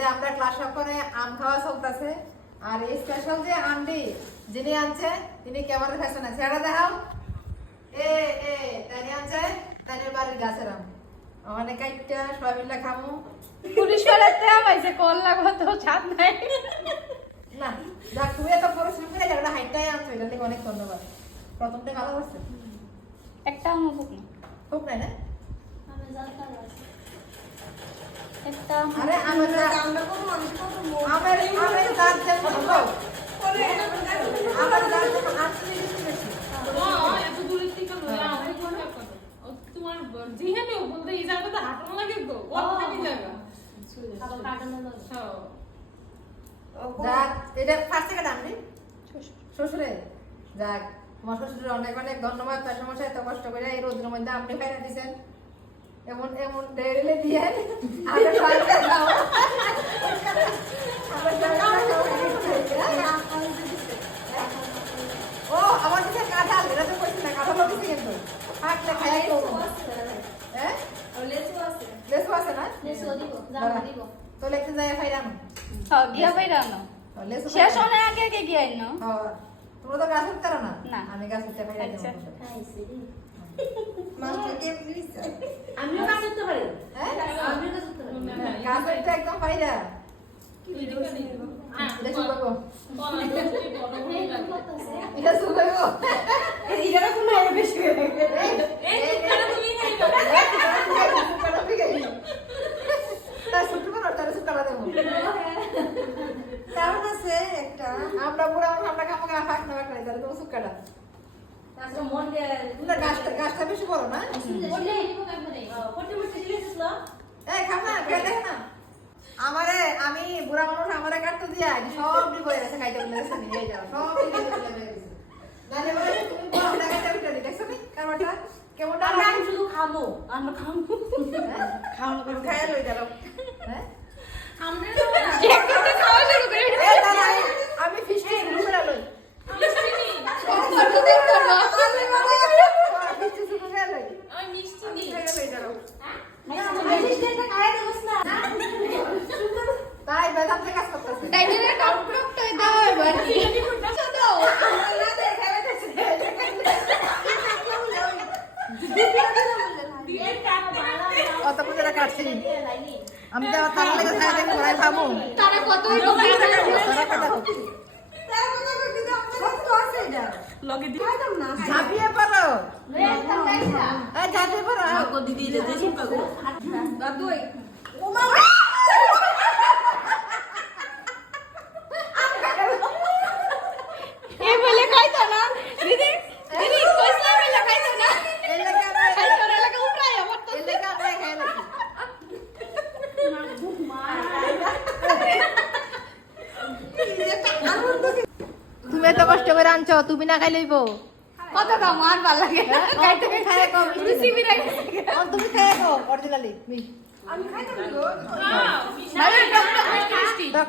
যে আমরা ক্লাস করে আম খাওয়া চলতেছে আর এই স্পেশাল যে আন্টি যিনি আনছে তিনি ক্যামেরা ফ্যাশন আছে এটা দেখাও। এ এ তাই আনছে তাই বাড়ির গাছের আম। অনেক কাইটটা সবাই খামু। পুলিশ পালাতে আমাইছে কল লাগো তো ছাদ নাই। না যাক তুমি এত পরিশ্রম করে একটা হাইটটাই আনছো এটা থেকে অনেক ধন্যবাদ। প্রথমটা ভালো করছে একটা খুব নাই। না? একটা আরে আমাদের আমরা কোনো মানুষ কত আমার আমার দাঁত যেমন হোক আমার দাঁত যেমন আসলে বেশি বেশি। এত দূরের থেকে লয়ে আমাকে করে করো তোমার যেখানে বলতে এই জায়গাটা হাঁটানো লাগে তো। ওখানে জায়গা। হ্যাঁ যাক এটা ফার্স্ট থেকে দামনি শ্বশুরে। যাক তোমার শ্বশুরের অনেক অনেক ধন্যবাদ। তার সমস্যা এত কষ্ট করে এই রোদের মধ্যে আপনি খাইনা দিছেন এমন এমন ডেড়লে দিয়ে আমরা সবাই খাও আমরা ও আমার কাছে কাঁঠাল এটা তো কইছি না কাঁঠাল দিছি কিন্তু। থাকলে খাই তো। হ্যাঁ? লেসু আছে। না? তো লেখতে যায় খাইরাম হ্যাঁ গিয়া বাইরা না লেসু শেষ অনেক আগে আগে গিয়া না? হ্যাঁ তোমরা তো গাছ উঠতে না? না। আমি গাছ উঠতে পারি আচ্ছা। মাস্টার কে প্লিজ আমিও কাজ করতে পারি হ্যাঁ আমিও কাজ করতে পারি একদম পারি যেখানে এটা শুকাবো হয়ে এটা শুকাবো এটা কোনো আরও বেশি হয়ে গেছে এই তুমি একটা আমরা বুড়া মানুষ, আমরা গা ফাঁক না ফাঁক নাই তাহলে তোমার সুক্কাটা তারপর মন গে তোমরা গাছটা গাছটা বেশি বড় না? এই খেয়ে দেখ আমারে আমি বুড়া মানুষ আমারে কাটতে দিয়া সব ডি আছে খাইতে বলে গেছে নিয়ে যাও। সব ডি বয়ে গেছে জানে বলে তুমি বড় টাকা দেবে তো দেখছ নি কারবারটা কেমন টাকা শুধু খাব আমরা খাব খাওয়ানো করে। খাইয়া লই গেল হ্যাঁ আমরা একটা খাওয়া শুরু করে এই দাঁড়া, আমি- আমি ফিস্টি শুরু করে লই ফটো দেখ করব ফিস্টি শুরু করে লই আমি মিষ্টি দিই খাইয়া লই দাঁড়াও এটা খাইয়া দেবস না তাই বেদাম থেকে কাজ করতেছে টাইটেলের টপ টপ তো দাও এবার ছোট অত করে কাটছি আমি তো তার লাগে খাই ঘোরাই খাব। তারা কতই ঝাঁপিয়ে পড়ো। ঝাঁপিয়ে পড়ো। দিদি শিখব এ বলে খাইতো না দিদি দিদি কইছা বলে খাইতো না এই লেগে আমরা খাইতো না লাগে উঠাই আমার তো এই লেগে আমরা খাই নাকি তুমি এত কষ্ট করে আনছো তুমি না খাই লইব। কত কাম আর ভালো লাগে খাই কম তুমি খাই কম অরিজিনালি মানে টক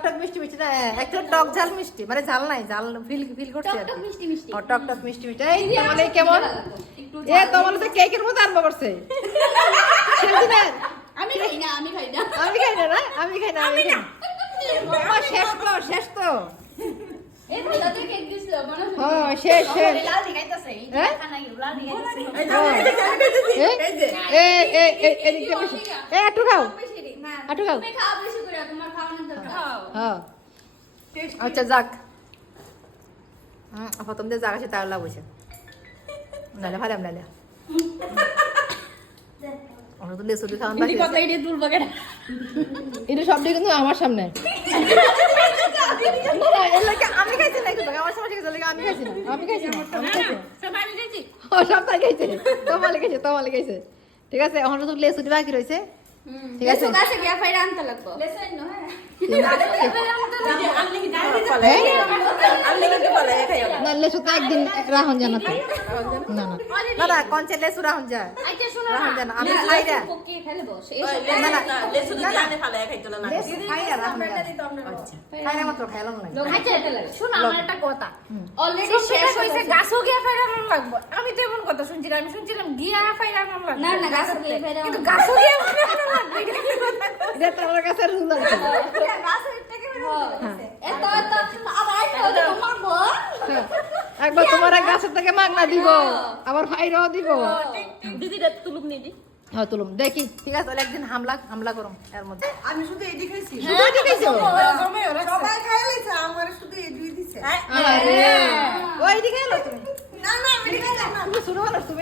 টক মিষ্টি। না একটা টক ঝাল মিষ্টি মানে ঝাল নাই ঝাল ফিল ফিল করছে। মিষ্টি মিষ্টি। ও, টক টক মিষ্টি মিষ্টি। এই কেমন? এ তোমালে তো কেকের মতো আরম্ভ করছে। আমি খাই না আমি খাই না। আমি খাই না না? আমি খাই না আমি খাই না। শেষ তো শেষ তো। মনে হ্যাঁ? দিয়ে হ্যাঁ আচ্ছা যাক দিয়ে জাগা সে তার লাভ হয়েছে ভালো তুলবা কেন এটা সবটাই কিন্তু আমার সামনে এর লাগে আমি খাইছি না কিন্তু আমার সামনে গেছে লাগে আমি খাইছি না। আমি খাইছি না আমি খাইছি না। সবাই দিয়েছি ও সবটাই খাইছে। তোমালে খাইছে খাইছে। ঠিক আছে এখন তো লেসুটি বাকি রয়েছে। ঠিক আছে। গাছে গিয়া ফাইরা আনতে লাগবো। নো হ্যাঁ আমি তো এমন কথা শুনছিলাম আমি শুনছিলাম গিয়া ফাইরানো লাগবে। না না গাছ গিয়ে ফাইরা কিন্তু গিয়া এটা তো আমার কাছে রুল আছে মারবো একবার তোমার গাছের থেকে মাগনা দিব আবার ফাইরও দিব। তুলুক দি হ্যাঁ তুলুম দেখি। ঠিক আছে তাহলে একদিন হামলা হামলা করুম এর মধ্যে। আমি শুধু এডি খাইছি শুধু এটি খাইছো সবাই খাই লাইছে আমার শুধু এডি দিছে। আরে। ওই দিকে এলো তুমি? না না আমি খাইলাম না। তুমি শুরু হলো তুমি